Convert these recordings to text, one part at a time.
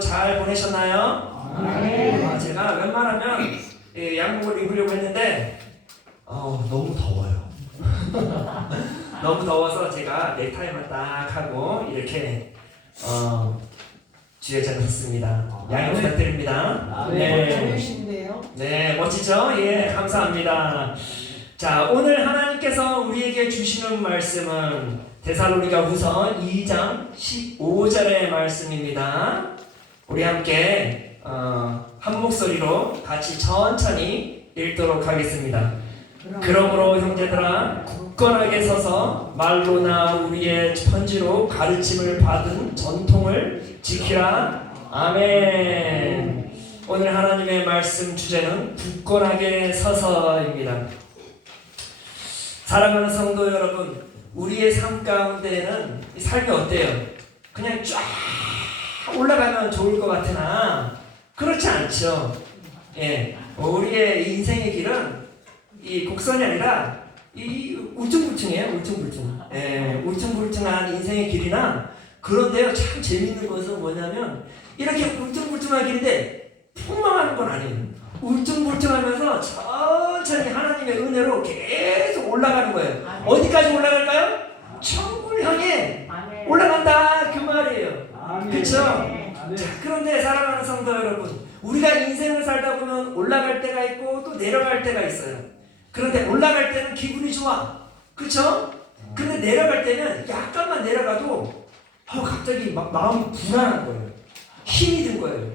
잘 보내셨나요? 네. 제가 웬만하면 양복을 입으려고 했는데 너무 더워요. 너무 더워서 제가 넥타이만 딱 하고 이렇게 뒤에 잡았습니다. 양해 부탁드립니다. 멋지신데요? 네, 멋지죠? 예, 감사합니다. 자, 오늘 하나님께서 우리에게 주시는 말씀은 데살로니가후서 2장 15절의 말씀입니다. 우리 함께 한 목소리로 같이 천천히 읽도록 하겠습니다. 그러므로 형제들아 굳건하게 서서 말로나 우리의 편지로 가르침을 받은 전통을 지키라. 아멘. 오늘 하나님의 말씀 주제는 굳건하게 서서입니다. 사랑하는 성도 여러분, 우리의 삶 가운데에는 삶이 어때요? 그냥 쫙 올라가면 좋을 것 같으나 그렇지 않죠. 예, 우리의 인생의 길은 이 곡선이 아니라 이 울퉁불퉁해요. 울퉁불퉁. 예, 울퉁불퉁한 인생의 길이나 그런데요, 참 재밌는 것은 뭐냐면 이렇게 울퉁불퉁한 길인데 폭망하는 건 아니에요. 울퉁불퉁하면서 천천히 하나님의 은혜로 계속 올라가는 거예요. 어디까지 올라갈까요? 천국을 향해 올라간다 그 말이에요. 그렇죠? 자, 그런데 사랑하는 성도 여러분, 우리가 인생을 살다 보면 올라갈 때가 있고 또 내려갈 때가 있어요. 그런데 올라갈 때는 기분이 좋아, 그렇죠? 근데 내려갈 때는 약간만 내려가도 갑자기 막 마음이 불안한 거예요. 힘이 든 거예요.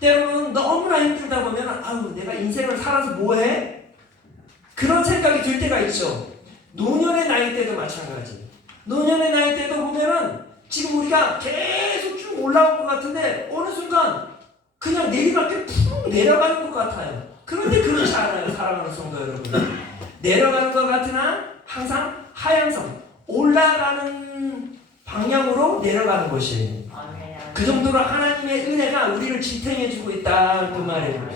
때로는 너무나 힘들다 보면 내가 인생을 살아서 뭐해? 그런 생각이 들 때가 있죠. 노년의 나이 때도 마찬가지. 노년의 나이 때도 보면은 지금 우리가 계속 쭉 올라온 것 같은데 어느 순간 그냥 내리막길 푹 내려가는 것 같아요. 그런데 그렇지 않아요, 사랑하는 성도 여러분. 내려가는 것 같으나 항상 하향성, 올라가는 방향으로 내려가는 것이에요. 그 정도로 하나님의 은혜가 우리를 지탱해주고 있다 그 말이에요.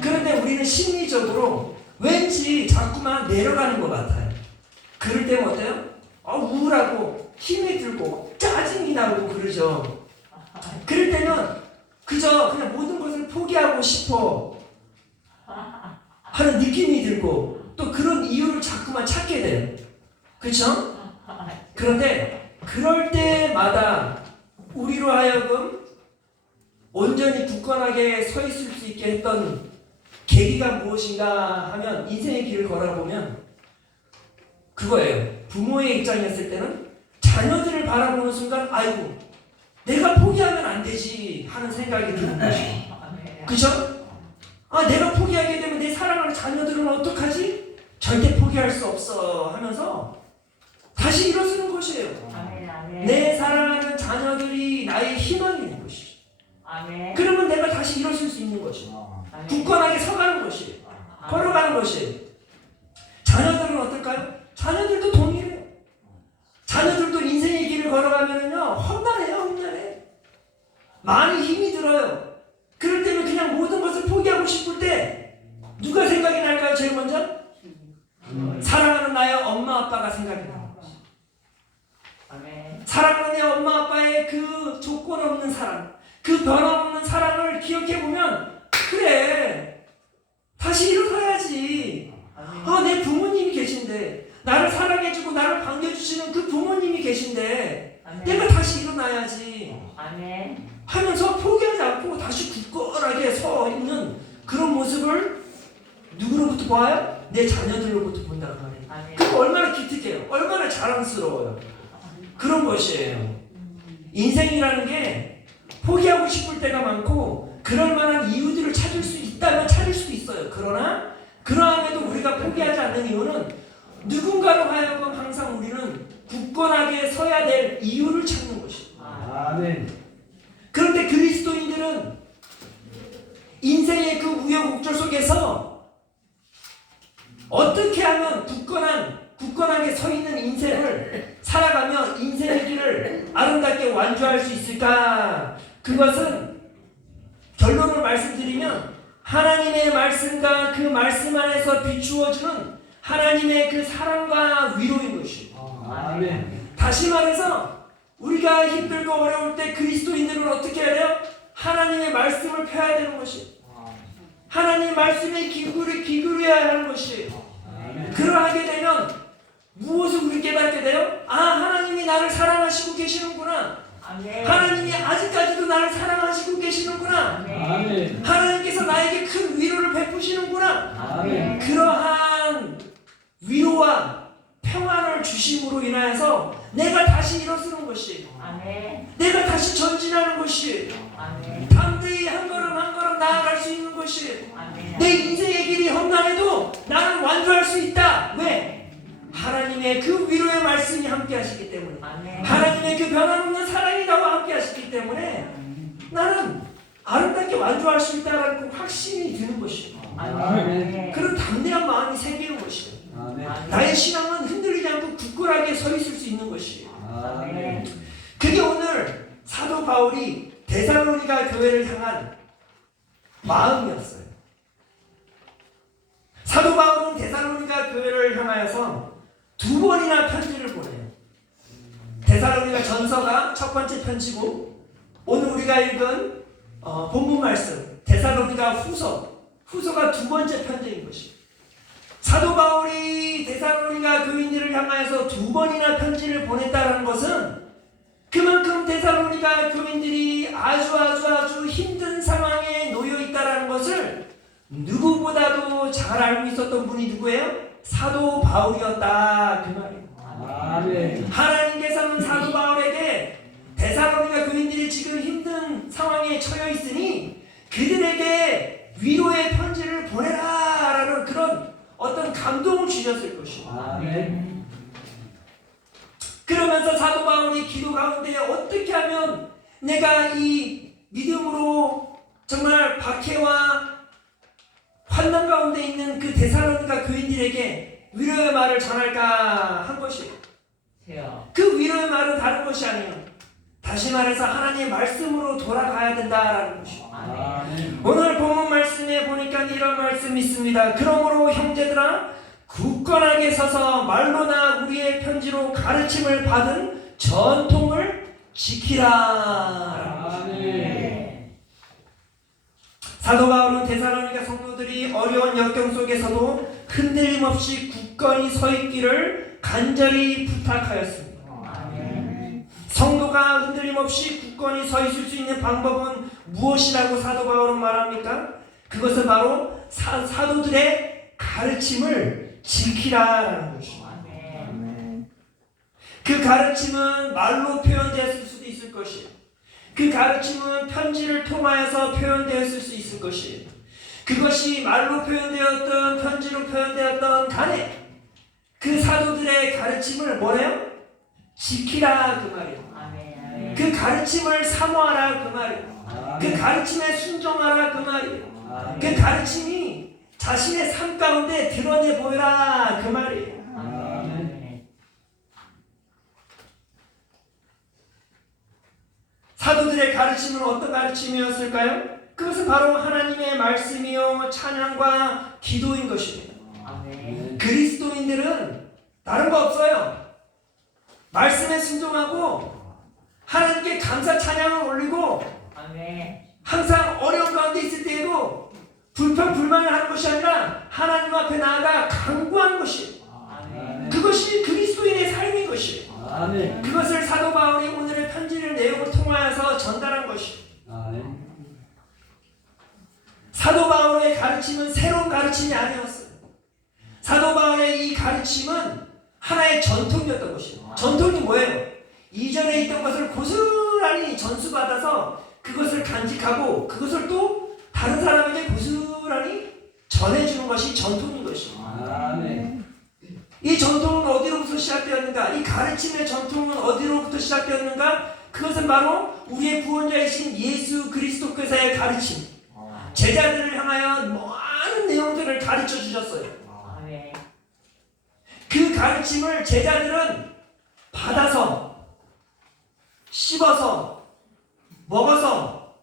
그런데 우리는 심리적으로 왠지 자꾸만 내려가는 것 같아요. 그럴 때는 어때요? 우울하고 힘이 들고 짜증이 나고 그러죠. 그럴 때는 그저 그냥 모든 것을 포기하고 싶어 하는 느낌이 들고 또 그런 이유를 자꾸만 찾게 돼요. 그렇죠? 그런데 그럴 때마다 우리로 하여금 온전히 굳건하게 서 있을 수 있게 했던 계기가 무엇인가 하면 인생의 길을 걸어보면 그거예요. 부모의 입장이었을 때는 자녀들을 바라보는 순간 아이고 내가 포기하면 안 되지 하는 생각이 드는 것이에요. 그죠? 내가 포기하게 되면 내 사랑하는 자녀들은 어떡하지? 절대 포기할 수 없어 하면서 다시 일어서는 것이에요. 내 사랑하는 자녀들이 나의 희망이 되는 것이죠. 그러면 내가 다시 일어설 수 있는 것이에요. 굳건하게 서가는 것이에요. 걸어가는 것이에요. 자녀들은 어떨까요? 자녀들도 동일해요. 자녀들도 인생의 길을 걸어가면은요, 험난해. 많이 힘이 들어요. 그럴 때는 그냥 모든 것을 포기하고 싶을 때 누가 생각이 날까요? 제일 먼저? 사랑하는 나의 엄마 아빠가 생각이 나요. 사랑하는 내 엄마 아빠의 그 조건 없는 사랑, 그 변함없는 사랑을 기억해보면 그래, 다시 일어나야지. 내 부모님이 계신데 나를 사랑해주고 나를 반겨주시는 그 부모님이 계신데 내가 다시 일어나야지 하면서 포기하지 않고 다시 굳건하게 서 있는 그런 모습을 누구로부터 봐요? 내 자녀들로부터 본다고 말해요. 그거 얼마나 기특해요. 얼마나 자랑스러워요. 그런 것이에요. 인생이라는 게 포기하고 싶을 때가 많고 그럴 만한 이유들을 찾을 수 있다면 찾을 수도 있어요. 그러나 그러함에도 우리가 포기하지 않는 이유는 누군가로 하여금 항상 우리는 굳건하게 서야 될 이유를 찾는 것이에요. 그런데 그리스도인들은 인생의 그 우여곡절 속에서 어떻게 하면 굳건하게 서 있는 인생을 살아가며 인생의 길을 아름답게 완주할 수 있을까? 그것은 결론을 말씀드리면 하나님의 말씀과 그 말씀 안에서 비추어주는 하나님의 그 사랑과 위로인 것이에요. 다시 말해서 우리가 힘들고 어려울 때 그리스도인들은 어떻게 해야 돼요? 하나님의 말씀을 펴야 되는 것이, 하나님의 말씀에 기울여야 하는 것이. 그러하게 되면 무엇을 우리 깨닫게 돼요? 아, 하나님이 나를 사랑하시고 계시는구나. 하나님이 아직까지도 나를 사랑하시고 계시는구나. 하나님께서 나에게 큰 위로를 베푸시는구나. 그러한 위로와 평안을 주심으로 인하여서 내가 다시 일어서는 것이, 내가 다시 전진하는 것이, 담대히 한 걸음 한 걸음 나아갈 수 있는 것이, 내 인생의 길이 험난해도 나는 완주할 수 있다. 왜? 하나님의 그 위로의 말씀이 함께 하시기 때문에, 하나님의 그 변함없는 사랑이 나와 함께 하시기 때문에 나는 아름답게 완주할 수 있다라는 그 확신이 드는 것이에요. 그런 담대한 마음이 생기는 것이에요. 나의 신앙은 흔들리지 않고 굳건하게 서 있을 수 있는 것이에요. 그게 오늘 사도 바울이 데살로니가 교회를 향한 마음이었어요. 사도 바울은 데살로니가 교회를 향하여서 2번이나 편지를 보내요. 데살로니가 전서가 첫 번째 편지고, 오늘 우리가 읽은 본문 말씀 데살로니가 후서가 2번째 편지인 것입니다. 사도 바울이 데살로니가 교인들을 향하여서 2번이나 편지를 보냈다는 것은 그만큼 데살로니가 교인들이 아주 힘든 상황에 놓여 있다는 것을 누구보다도 잘 알고 있었던 분이 누구예요? 사도 바울이었다, 그 말이에요. 하나님께서는 사도 바울에게 데살로니가 교인들이 지금 힘든 상황에 처해 있으니 그들에게 위로의 편지를 보내라라는 그런 어떤 감동을 주셨을 것이에요. 그러면서 사도 바울이 기도 가운데 어떻게 하면 내가 이 믿음으로 정말 박해와 환난 가운데 있는 그 데살로니가 교인들에게 위로의 말을 전할까 한 것이에요. 그 위로의 말은 다른 것이 아니에요. 다시 말해서 하나님의 말씀으로 돌아가야 된다라는 것이에요. 오늘 본문 말씀에 보니까 이런 말씀이 있습니다. 그러므로 형제들아, 굳건하게 서서 말로나 우리의 편지로 가르침을 받은 전통을 지키라. 사도 바울은 데살로니가 성도들이 어려운 역경 속에서도 흔들림 없이 굳건히 서 있기를 간절히 부탁하였습니다. 성도가 흔들림 없이 굳건히 서 있을 수 있는 방법은 무엇이라고 사도 바울은 말합니까? 그것은 바로 사도들의 가르침을 지키라라는 것입니다. 그 가르침은 말로 표현되었을 수도 있을 것이에요. 그 가르침은 편지를 통하여서 표현되었을 수 있을 것이에요. 그것이 말로 표현되었던 편지로 표현되었던 간에 그 사도들의 가르침을 뭐래요? 지키라, 그 말이에요. 그 가르침을 사모하라, 그 말이에요. 그 가르침에 순종하라, 그 말이에요. 그 가르침이 자신의 삶 가운데 드러내 보이라, 그 말이에요. 사도들의 가르침은 어떤 가르침이었을까요? 그것은 바로 하나님의 말씀이요 찬양과 기도인 것입니다. 그리스도인들은 다른 거 없어요. 말씀에 순종하고 하나님께 감사 찬양을 올리고 항상 어려운 가운데 있을 때에도 불평 불만을 하는 것이 아니라 하나님 앞에 나아가 간구하는 것이에요. 그것이 그리스도인의 삶인 것이에요. 그것을 사도 바울이 오늘의 편지를 내용을 통하여서 전달한 것이에요. 사도 바울의 가르침은 새로운 가르침이 아니었어요. 사도 바울의 이 가르침은 하나의 전통이었던 것이에요. 전통이 뭐예요? 이전에 있던 것을 고스란히 전수받아서 그것을 간직하고 그것을 또 다른 사람에게 고스란히 전해주는 것이 전통인 것이에요. 이 전통은 어디로부터 시작되었는가? 이 가르침의 전통은 어디로부터 시작되었는가? 그것은 바로 우리의 구원자이신 예수 그리스도께서의 가르침. 제자들을 향하여 많은 내용들을 가르쳐 주셨어요. 그 가르침을 제자들은 받아서 씹어서 먹어서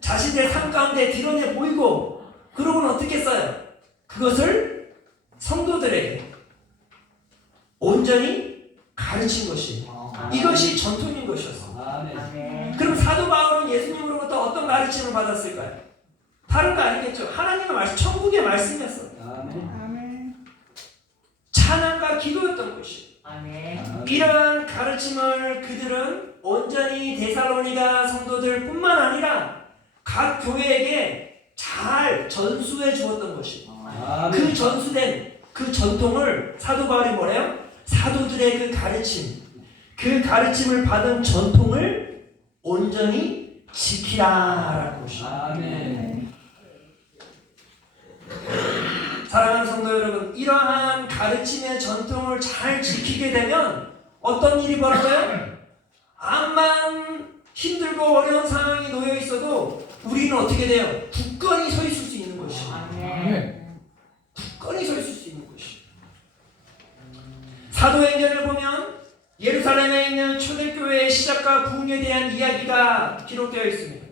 자신의 삶 가운데 드러내 보이고, 그러고는 어떻게 했어요? 그것을 성도들에게 온전히 가르친 것이에요. 이것이 전통인 것이었어. 아멘. 그럼 사도 바울은 예수님으로부터 어떤 가르침을 받았을까요? 다른 거 아니겠죠. 하나님의 말씀, 천국의 말씀이었어. 아멘. 찬양과 기도였던 것이. 아멘. 이러한 가르침을 그들은 온전히 데살로니가 성도들뿐만 아니라 각 교회에게 잘 전수해 주었던 것이. 그 전수된 그 전통을 사도 바울이 뭐래요? 사도들의 그 가르침, 그 가르침을 받은 전통을 온전히 지키라라는 것이. 아멘. 사랑하는 성도 여러분, 이러한 가르침의 전통을 잘 지키게 되면 어떤 일이 벌어져요? 암만 힘들고 어려운 상황이 놓여 있어도 우리는 어떻게 돼요? 굳건히 서 있을 수 있는 것이. 굳건히 서 있을 수 있는 것이. 사도행전을 보면 예루살렘에 있는 초대교회의 시작과 부흥에 대한 이야기가 기록되어 있습니다.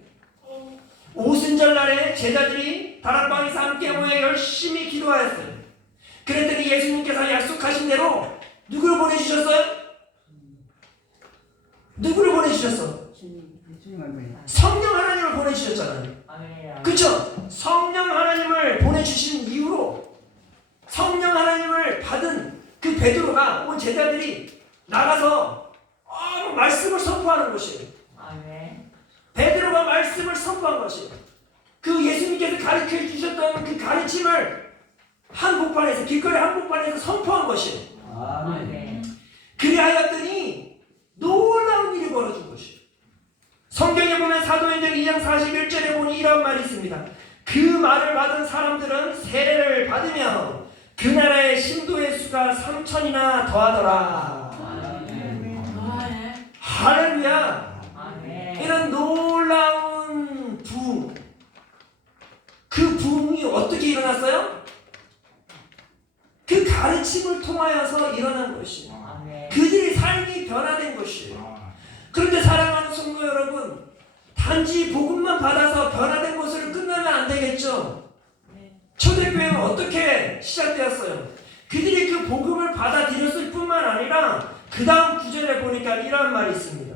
오순절 날에 제자들이 다락방에서 함께 모여 열심히 기도하였어요. 그랬더니 예수님께서 약속하신 대로 누구를 보내주셨어요? 누구를 보내주셨어? 성령 하나님을 보내주셨잖아요. 그쵸? 성령 하나님을 보내주신 이후로 성령 하나님을 받은 그 베드로가 온 제자들이 나가서 말씀을 선포하는 것이에요. 베드로가 말씀을 선포한 것이에요. 그 예수님께서 가르쳐 주셨던 그 가르침을 한복판에서 길거리 한복판에서 선포한 것이에요. 그리하였더니 놀라운 일이 벌어진 것이에요. 성경에 보면 사도행전 2장 41절에 보니 이런 말이 있습니다. 그 말을 받은 사람들은 세례를 받으며 그 나라의 신도의 수가 3,000이나 더하더라. 할렐루야. 이런 놀라운 부흥, 그 부흥이 어떻게 일어났어요? 그 가르침을 통하여서 일어난 것이에요. 그들의 삶이 변화된 것이에요. 그런데 사랑하는 성도 여러분, 단지 복음만 받아서 변화된 것으로 끝나면 안 되겠죠. 초대교회는 어떻게 시작되었어요? 그들이 그 복음을 받아들였을 뿐만 아니라 그 다음 구절에 보니까 이런 말이 있습니다.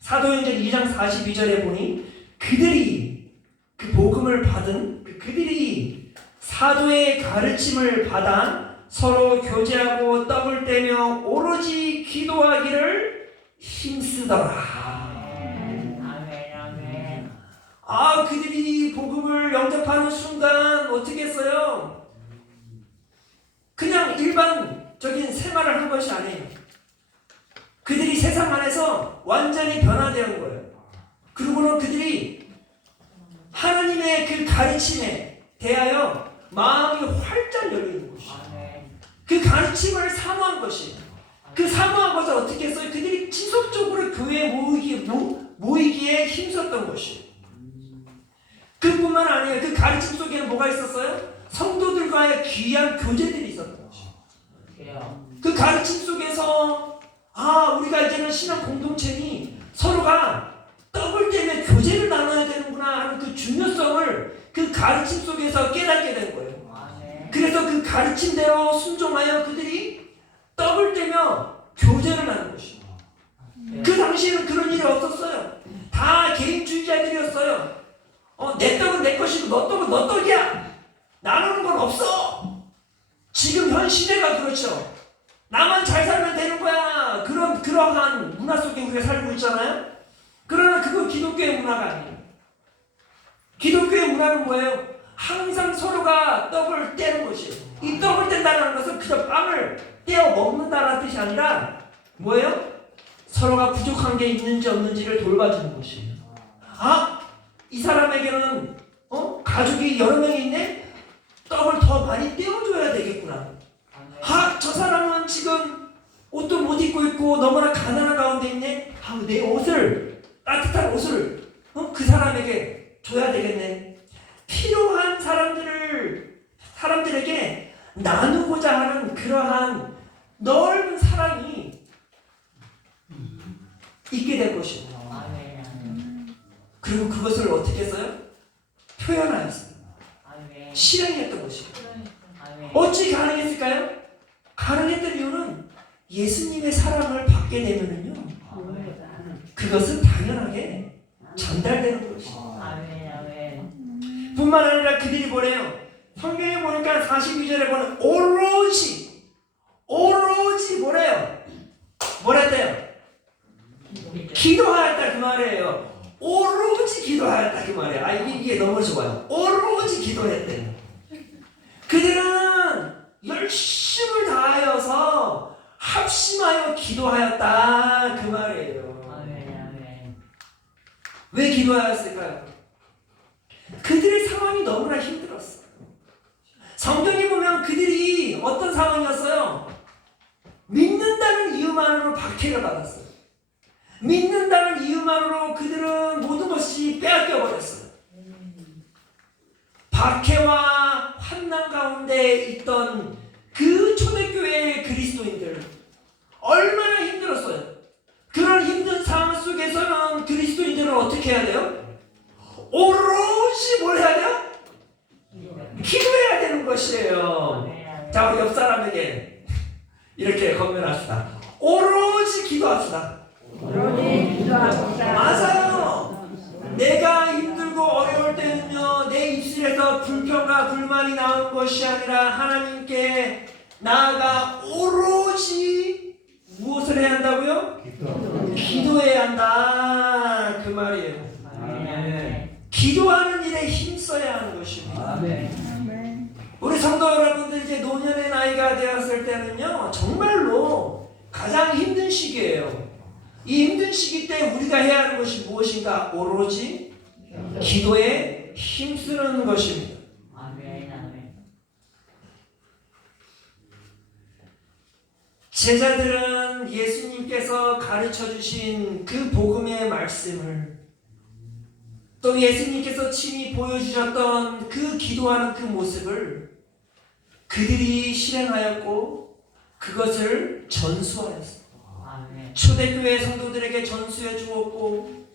사도행전 2장 42절에 보니 그들이 그 복음을 받은 그들이 사도의 가르침을 받아 서로 교제하고 떡을 떼며 오로지 기도하기를 힘쓰더라. 그들이 복음을 영접하는 순간 어떻게 했어요? 그냥 일반적인 생활을 한 것이 아니에요. 그들이 세상 안에서 완전히 변화되는 거예요. 그리고는 그들이 하나님의 그 가르침에 대하여 마음이 활짝 열리는 것이에요. 그 가르침을 사모한 것이에요. 그 사모한 것을 어떻게 했어요? 그들이 지속적으로 교회에 모이기에 힘썼던 것이에요. 그뿐만 아니에요. 그 가르침 속에는 뭐가 있었어요? 성도들과의 귀한 교제들이 있었던 것이에요. 그 가르침 속에서 우리가 이제는 신앙 공동체니 서로가 떡을 떼며 교제를 나눠야 되는구나 하는 그 중요성을 그 가르침 속에서 깨닫게 된 거예요. 그래서 그 가르침대로 순종하여 그들이 떡을 떼며 교제를 하는 것이에요. 그 당시에는 그런 일이 없었어요. 다 개인주의자들이었어요. 내 떡은 내 것이고 너 떡은 너 떡이야. 나누는 건 없어. 지금 현 시대가 그렇죠. 나만 잘 살면 되는 거야. 그러한 문화 속에 우리가 살고 있잖아요. 그러나 그건 기독교의 문화가 아니에요. 기독교의 문화는 뭐예요? 항상 서로가 떡을 떼는 것이에요. 이 떡을 뗀다는 것은 그저 빵을 떼어 먹는다는 뜻이 아니라 뭐예요? 서로가 부족한 게 있는지 없는지를 돌봐주는 것이에요. 이 사람에게는 가족이 여러 명이 있네? 떡을 더 많이 떼어줘야 되겠구나. 저 사람은 지금 옷도 못 입고 있고 너무나 가난한 가운데 있네? 내 옷을, 따뜻한 옷을 그 사람에게 줘야 되겠네. 필요한 사람들에게 나누고자 하는 그러한 넓은 사랑이 있게 될 것이고, 그리고 그것을 어떻게 했어요? 표현하였어요. 실행했던 것이고. 어찌 가능했을까요? 가능했던 이유는 예수님의 사랑을 받게 되면은요, 그것은 당연하게 전달되는 것이에요. 아멘. 아멘. 뿐만 아니라 그들이 뭐래요? 성경에 보니까 42절에 보면 오로지 뭐래요? 뭐랬대요? 기도하였다 그 말이에요. 오로지 기도하였다 그 말이에요. 아 이게 너무 좋아요. 오로지 기도했대요. 그들은 열심을 다하여서 합심하여 기도하였다 그 말이에요. 아멘. 아멘. 왜 기도하였을까요? 그들의 상황이 너무나 힘들었어요. 성경에 보면 그들이 어떤 상황이었어요? 믿는다는 이유만으로 박해를 받았어요. 믿는다는 이유만으로 그들은 모든 것이 빼앗겨 버렸어요. 박해와 환난 가운데 있던 그 초대교회의 그리스도인들 얼마나 힘들었어요. 그런 힘든 상황 속에서는 그리스도인들은 어떻게 해야 돼요? 오로지 뭘 해야 돼요? 기도해야 되는 것이에요. 자, 우리 옆 사람에게 이렇게 건면합시다. 오로지 기도합시다. 오로지 기도합시다. 맞아요. 내가 힘들고 어려울 때는요, 내 입술에서 불평과 불만이 나오는 것이 아니라 하나님께 나아가 오로지 무엇을 해야 한다고요? 기도해야 한다 그 말이에요. 아멘. 기도하는 일에 힘써야 하는 것입니다. 아멘. 우리 성도 여러분들 이제 노년의 나이가 되었을 때는요, 정말로 가장 힘든 시기예요. 이 힘든 시기 때 우리가 해야 하는 것이 무엇인가? 오로지 기도에 힘쓰는 것입니다. 아멘. 아멘. 제자들은 예수님께서 가르쳐 주신 그 복음의 말씀을 또 예수님께서 친히 보여주셨던 그 기도하는 그 모습을 그들이 실행하였고 그것을 전수하였습니다. 아멘. 초대교회 성도들에게 전수해 주었고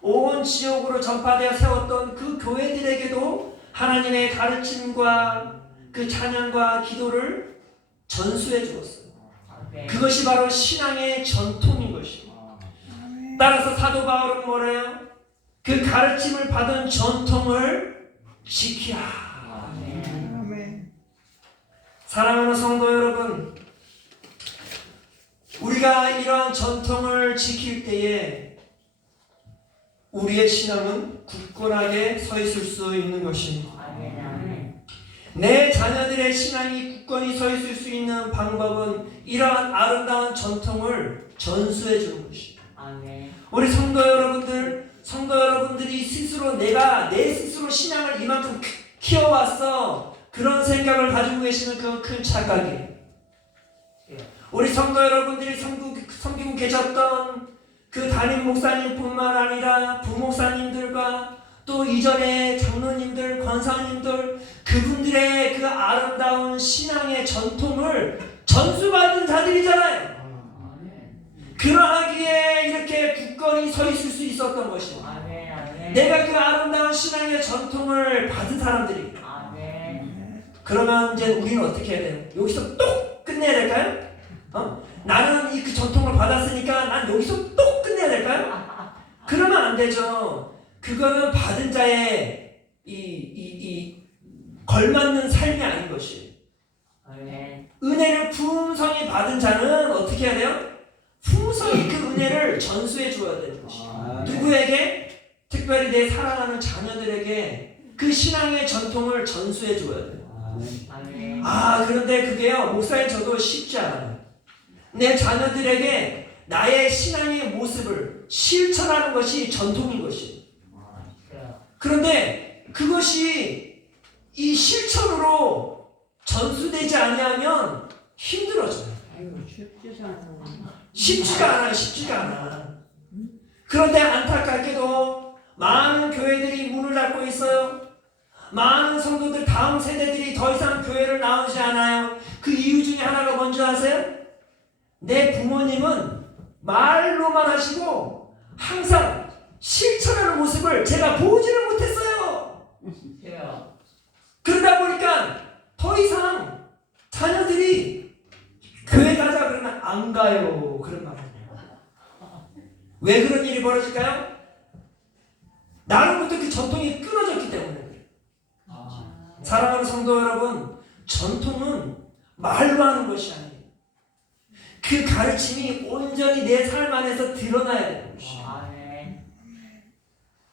온 지역으로 전파되어 세웠던 그 교회들에게도 하나님의 가르침과 그 찬양과 기도를 전수해 주었어요. 아멘. 그것이 바로 신앙의 전통인 것입니다. 따라서 사도 바울은 뭐래요? 그 가르침을 받은 전통을 지키라. 아멘. 아멘. 사랑하는 성도 여러분, 우리가 이러한 전통을 지킬 때에 우리의 신앙은 굳건하게 서 있을 수 있는 것입니다. 아멘. 아멘. 내 자녀들의 신앙이 굳건히 서 있을 수 있는 방법은 이러한 아름다운 전통을 전수해 주는 것입니다. 아멘. 우리 성도 여러분들이 스스로 내가 내 스스로 신앙을 이만큼 키워왔어 그런 생각을 가지고 계시는 그건 큰 착각이에요. 우리 성도 여러분들이 섬기고 계셨던 그 담임 목사님뿐만 아니라 부목사님들과 또 이전에 장로님들, 권사님들 그분들의 그 아름다운 신앙의 전통을 전수받은 자들이잖아요. 그러하기에 이렇게 굳건히 서 있을 수 있었던 것이고 아멘. 아멘. 내가 그 아름다운 신앙의 전통을 받은 사람들이 아멘. 그러면 이제 우리는 어떻게 해야 돼요? 여기서 똑 끝내야 될까요? 나는 이 그 전통을 받았으니까 난 여기서 똑 끝내야 될까요? 그러면 안 되죠. 그거는 받은 자의 이 걸맞는 삶이 아닌 것이에요. 아멘. 은혜를 풍성히 받은 자는 어떻게 해야 돼요? 풍성히 그 은혜를 전수해 주어야 되는 것이에요. 누구에게? 특별히 내 사랑하는 자녀들에게 그 신앙의 전통을 전수해 주어야 돼요. 아멘. 그런데 그게요, 목사님 저도 쉽지 않아요. 내 자녀들에게 나의 신앙의 모습을 실천하는 것이 전통인 것이에요. 그런데 그것이 이 실천으로 전수되지 아니하면 힘들어져요. 쉽지가 않아. 그런데 안타깝게도 많은 교회들이 문을 닫고 있어요. 많은 성도들 다음 세대들이 더 이상 교회를 나오지 않아요. 그 이유 중에 하나가 뭔지 아세요? 내 부모님은 말로만 하시고 항상 실천하는 모습을 제가 보지를 못했어요. 그러다 보니까 더 이상 자녀들이 교회 가자 그러면 안 가요. 그런 말이에요. 왜 그런 일이 벌어질까요? 나로부터 그 전통이 끊어졌기 때문에 그래요. 사랑하는 성도 여러분, 전통은 말로 하는 것이 아니에요. 그 가르침이 온전히 내 삶 안에서 드러나야 되는 것이에요.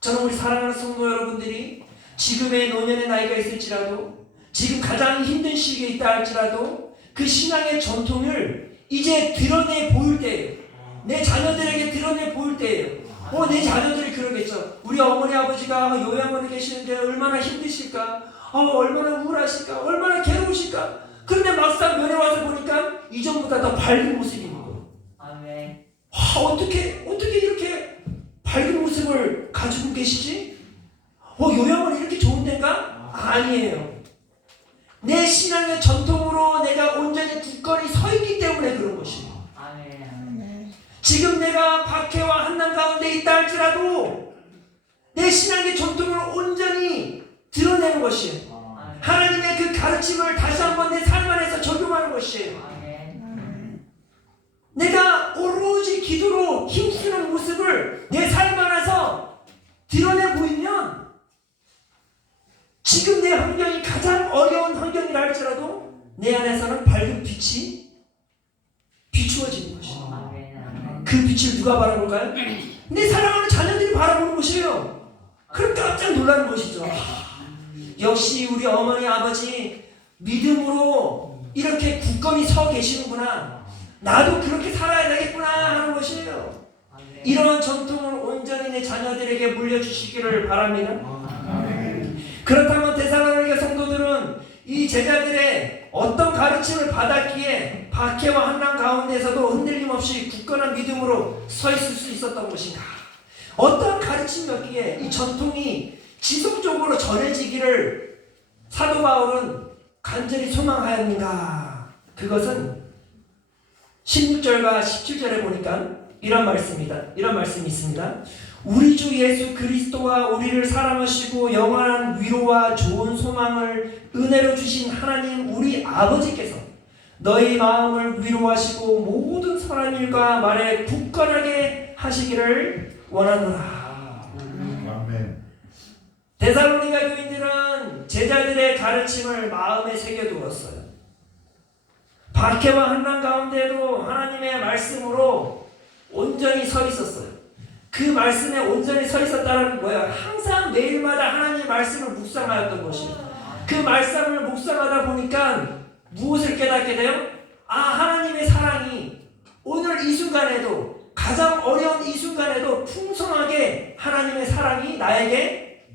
저는 우리 사랑하는 성도 여러분들이 지금의 노년의 나이가 있을지라도, 지금 가장 힘든 시기에 있다 할지라도 그 신앙의 전통을 이제 드러내 보일 때예요. 내 자녀들에게 드러내 보일 때예요. 내 자녀들이 그러겠죠. 우리 어머니 아버지가 요양원에 계시는데 얼마나 힘드실까, 얼마나 우울하실까, 얼마나 괴로우실까. 그런데 막상 면회 와서 보니까 이전보다 더 밝은 모습이 있는 거예요. 어떻게 이렇게 밝은 모습을 가지고 계시지? 요양원 이렇게 좋은 데인가? 아니에요. 내 신앙의 전통으로 내가 온전히 굳건히 서 있기 때문에 그런 것이에요. 지금 내가 박해와 한난 가운데 있다 할지라도 내 신앙의 전통을 온전히 드러내는 것이에요. 하나님의 그 가르침을 다시 한번 내 삶 안에서 적용하는 것이에요. 내가 오로지 기도로 힘쓰는 모습을 내 삶 안에서 드러내 보이면 지금 내 환경이 가장 어려운 환경이라 할지라도 내 안에서는 밝은 빛이 비추어지는 것이에요. 그 빛을 누가 바라볼까요? 내 사랑하는 자녀들이 바라보는 것이에요. 그럼 깜짝 놀라는 것이죠. 역시 우리 어머니 아버지 믿음으로 이렇게 굳건히 서 계시는구나, 나도 그렇게 살아야 되겠구나 하는 것이에요. 이러한 전통을 온전히 내 자녀들에게 물려주시기를 바랍니다. 그렇다면 데살로니가 성도들은 이 제자들의 어떤 가르침을 받았기에 박해와 한난 가운데서도 흔들림 없이 굳건한 믿음으로 서 있을 수 있었던 것인가? 어떤 가르침이었기에 이 전통이 지속적으로 전해지기를 사도 바울은 간절히 소망하였는가? 그것은 16절과 17절에 보니까 이런 말씀이 있습니다. 우리 주 예수 그리스도와 우리를 사랑하시고 영원한 위로와 좋은 소망을 은혜로 주신 하나님 우리 아버지께서 너희 마음을 위로하시고 모든 선한 일과 말에 굳건하게 하시기를 원하노라. 아멘. 데살로니가 교인들은 제자들의 가르침을 마음에 새겨두었어요. 박해와 한난 가운데도 하나님의 말씀으로 온전히 서 있었어요. 그 말씀에 온전히 서 있었다는 건 뭐예요? 항상 매일마다 하나님의 말씀을 묵상하였던 것이에요. 그 말씀을 묵상하다 보니까 무엇을 깨닫게 돼요? 하나님의 사랑이 오늘 이 순간에도, 가장 어려운 이 순간에도 풍성하게 하나님의 사랑이 나에게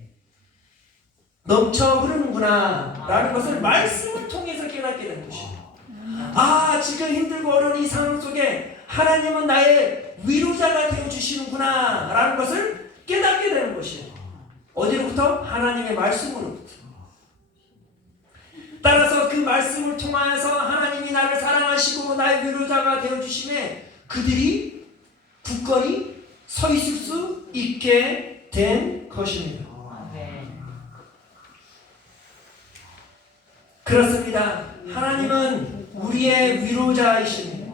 넘쳐 흐르는구나 라는 것을 말씀을 통해서 깨닫게 되는 것이에요. 지금 힘들고 어려운 이 상황 속에 하나님은 나의 위로자가 되어주시는구나 라는 것을 깨닫게 되는 것이에요. 어디로부터? 하나님의 말씀으로부터. 따라서 그 말씀을 통하여서 하나님이 나를 사랑하시고 나의 위로자가 되어주심에 그들이 굳건히 서 있을 수 있게 된 것입니다. 그렇습니다. 하나님은 우리의 위로자이십니다.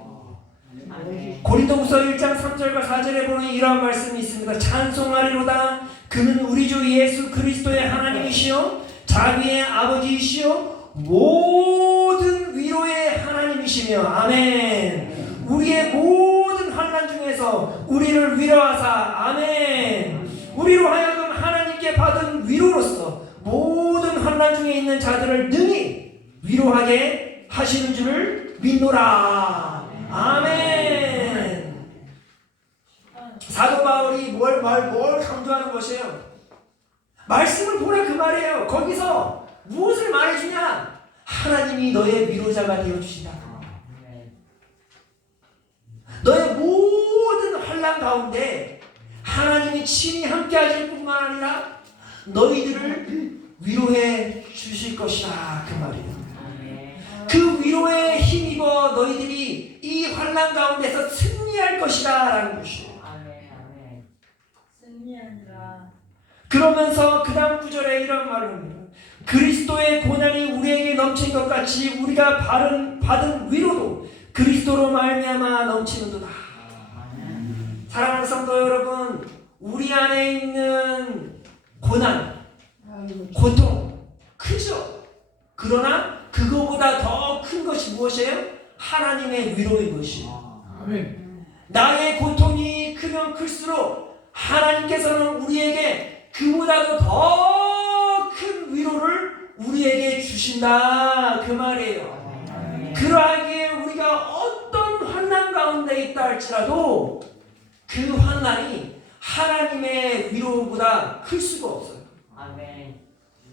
고린도후서 1장 3절과 4절에 보면 이러한 말씀이 있습니다. 찬송하리로다. 그는 우리 주 예수 그리스도의 하나님이시요 자비의 아버지이시요 모든 위로의 하나님이시며 아멘. 우리의 모든 환난 중에서 우리를 위로하사 아멘. 우리로 하여금 하나님께 받은 위로로서 모든 환난 중에 있는 자들을 능히 위로하게 하시는 줄을 믿노라. 아멘. 사도 바울이 뭘 강조하는 것이에요? 말씀을 보라 그 말이에요. 거기서 무엇을 말해주냐? 하나님이 너의 위로자가 되어주신다. 너의 모든 환난 가운데 하나님이 친히 함께 하실 뿐만 아니라 너희들을 위로해 주실 것이라 그 말이에요. 그 위로에 힘입어 너희들이 이 환난 가운데서 승리할 것이다 라는 것이에요. 승리하니라. 그러면서 그 다음 구절에 이런 말을 합니다. 그리스도의 고난이 우리에게 넘친 것 같이 우리가 받은 위로도 그리스도로 말미암아 넘치는도다. 사랑하는 성도 여러분, 우리 안에 있는 고난, 고통 크죠? 그러나 그거보다 더 큰 것이 무엇이에요? 하나님의 위로인 것이에요. 나의 고통이 크면 클수록 하나님께서는 우리에게 그보다도 더 큰 위로를 우리에게 주신다 그 말이에요. 그러하기에 우리가 어떤 환난 가운데 있다 할지라도 그 환난이 하나님의 위로보다 클 수가 없어요.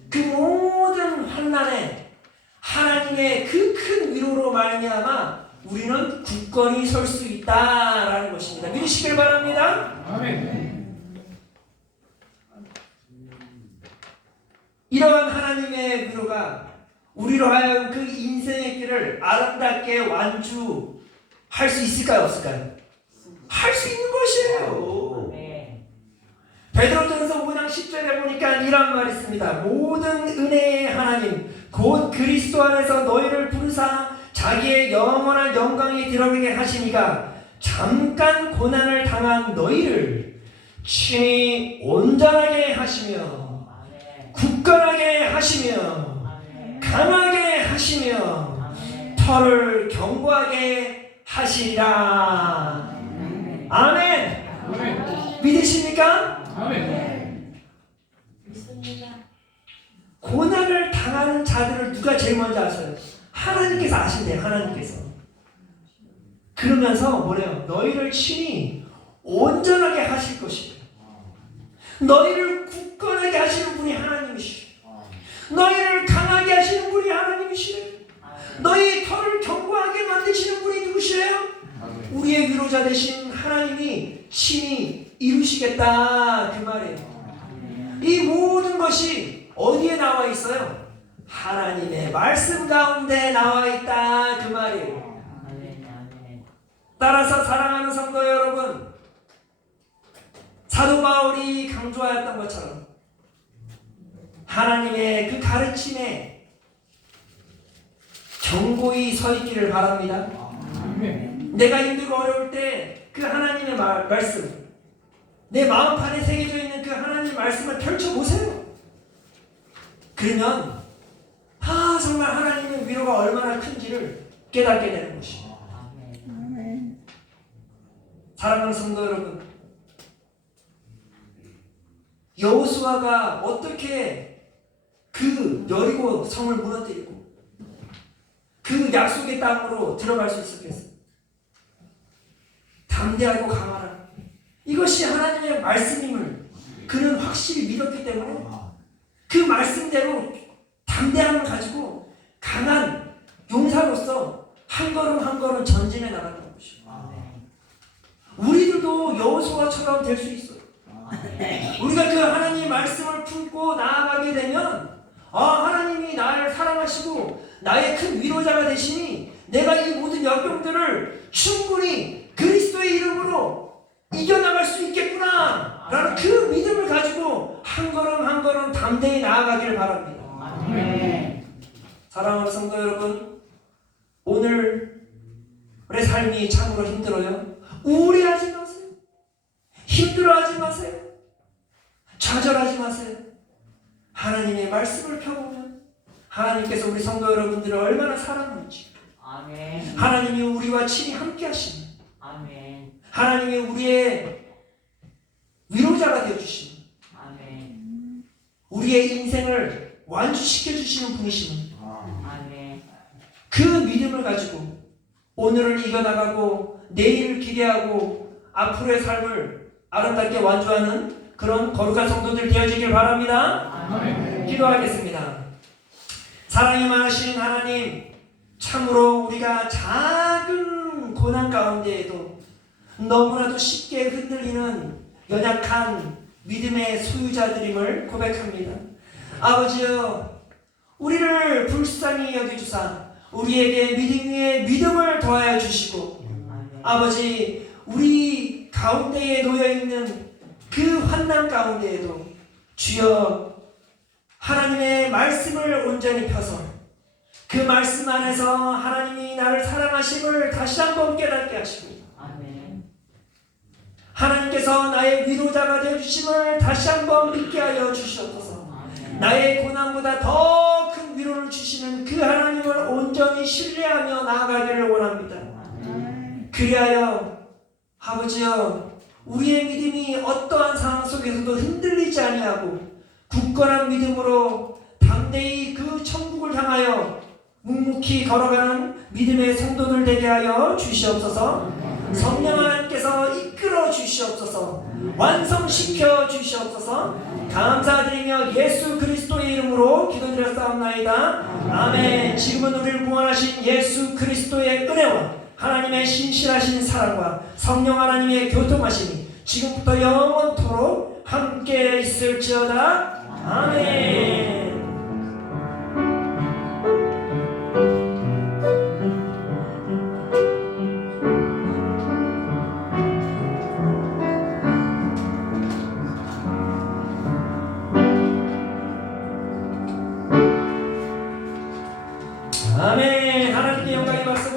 그 모든 환난에 하나님의 그 큰 위로로 말미암아 우리는 굳건히 설 수 있다라는 것입니다. 믿으시길 바랍니다. 이러한 하나님의 위로가 우리로 하여금 그 인생의 길을 아름답게 완주할 수 있을까요, 없을까요? 할 수 있는 것이에요. 베드로전서 5장 10절에 보니까 이런 말이 있습니다. 모든 은혜의 하나님 곧 그리스도 안에서 너희를 부르사 자기의 영원한 영광이 들어가게 하시니가 잠깐 고난을 당한 너희를 친히 온전하게 하시며 굳건하게 하시며 강하게 하시며 털을 견고하게 하시리라. 아멘. 믿으십니까? 고난을 당하는 자들을 누가 제일 먼저 아세요? 하나님께서 아신대요. 하나님께서. 그러면서 뭐래요? 너희를 친히 온전하게 하실 것이에요. 너희를 굳건하게 하시는 분이 하나님이시래요. 너희를 강하게 하시는 분이 하나님이시래요. 너희 털을 견고하게 만드시는 분이 누구시래요? 우리의 위로자 되신 하나님이 친히 이루시겠다 그 말이에요. 이 모든 것이 어디에 나와 있어요? 하나님의 말씀 가운데 나와 있다 그 말이에요. 따라서 사랑하는 성도 여러분, 사도 바울이 강조하였던 것처럼 하나님의 그 가르침에 견고히 서 있기를 바랍니다. 내가 힘들고 어려울 때 그 하나님의 말씀, 내 마음판에 새겨져 있는 그 하나님의 말씀을 펼쳐보세요. 그러면 정말 하나님의 위로가 얼마나 큰지를 깨닫게 되는 것입니다. 사랑하는 성도 여러분, 여호수아가 어떻게 그 여리고 성을 무너뜨리고 그 약속의 땅으로 들어갈 수 있었겠어요? 담대하고 강하라. 이것이 하나님의 말씀임을 그는 확실히 믿었기 때문에 그 말씀대로 담대함을 가지고 강한 용사로서 한 걸음 한 걸음 전진해 나가는 것입니다. 우리들도 여호수아처럼 될 수 있어요. 우리가 그 하나님의 말씀을 품고 나아가게 되면 하나님이 나를 사랑하시고 나의 큰 위로자가 되시니 내가 이 모든 역경들을 충분히 그리스도의 이름으로 이겨나갈 수 있겠구나 라는 그 믿음을 가지고 한 걸음 한 걸음 담대히 나아가기를 바랍니다. 사랑하는 성도 여러분, 오늘 우리 삶이 참으로 힘들어요. 우울해하지 마세요. 힘들어하지 마세요. 좌절하지 마세요. 하나님의 말씀을 펴보면 하나님께서 우리 성도 여러분들을 얼마나 사랑하는지, 하나님이 우리와 친히 함께 하시는, 하나님이 우리의 위로자가 되어주시는, 우리의 인생을 완주시켜 주시는 분이시는 그 믿음을 가지고 오늘을 이겨나가고 내일을 기대하고 앞으로의 삶을 아름답게 완주하는 그런 거룩한 성도들 되어지길 바랍니다. 기도하겠습니다. 사랑이 많으신 하나님, 참으로 우리가 작은 고난 가운데에도 너무나도 쉽게 흔들리는 연약한 믿음의 소유자들임을 고백합니다. 아버지여, 우리를 불쌍히 여겨주사 우리에게 믿음 위에 믿음을 더하여 주시고, 아버지, 우리 가운데에 놓여있는 그 환난 가운데에도 주여 하나님의 말씀을 온전히 펴서 그 말씀 안에서 하나님이 나를 사랑하심을 다시 한번 깨닫게 하시고, 하나님께서 나의 위로자가 되어주심을 다시 한번 믿게 하여 주시옵소서. 나의 고난보다 더 큰 위로를 주시는 그 하나님을 온전히 신뢰하며 나아가기를 원합니다. 그리하여 아버지여, 우리의 믿음이 어떠한 상황 속에서도 흔들리지 아니하고 굳건한 믿음으로 담대히 그 천국을 향하여 묵묵히 걸어가는 믿음의 성도들 되게 하여 주시옵소서. 성령 하나님께서 이끌어 주시옵소서. 완성시켜 주시옵소서. 감사드리며 예수 그리스도의 이름으로 기도드렸사옵나이다. 아멘. 지금은 우리를 구원하신 예수 그리스도의 은혜와 하나님의 신실하신 사랑과 성령 하나님의 교통하심이 지금부터 영원토록 함께 있을지어다. 아멘. 아멘. 하나님께 영광의 박수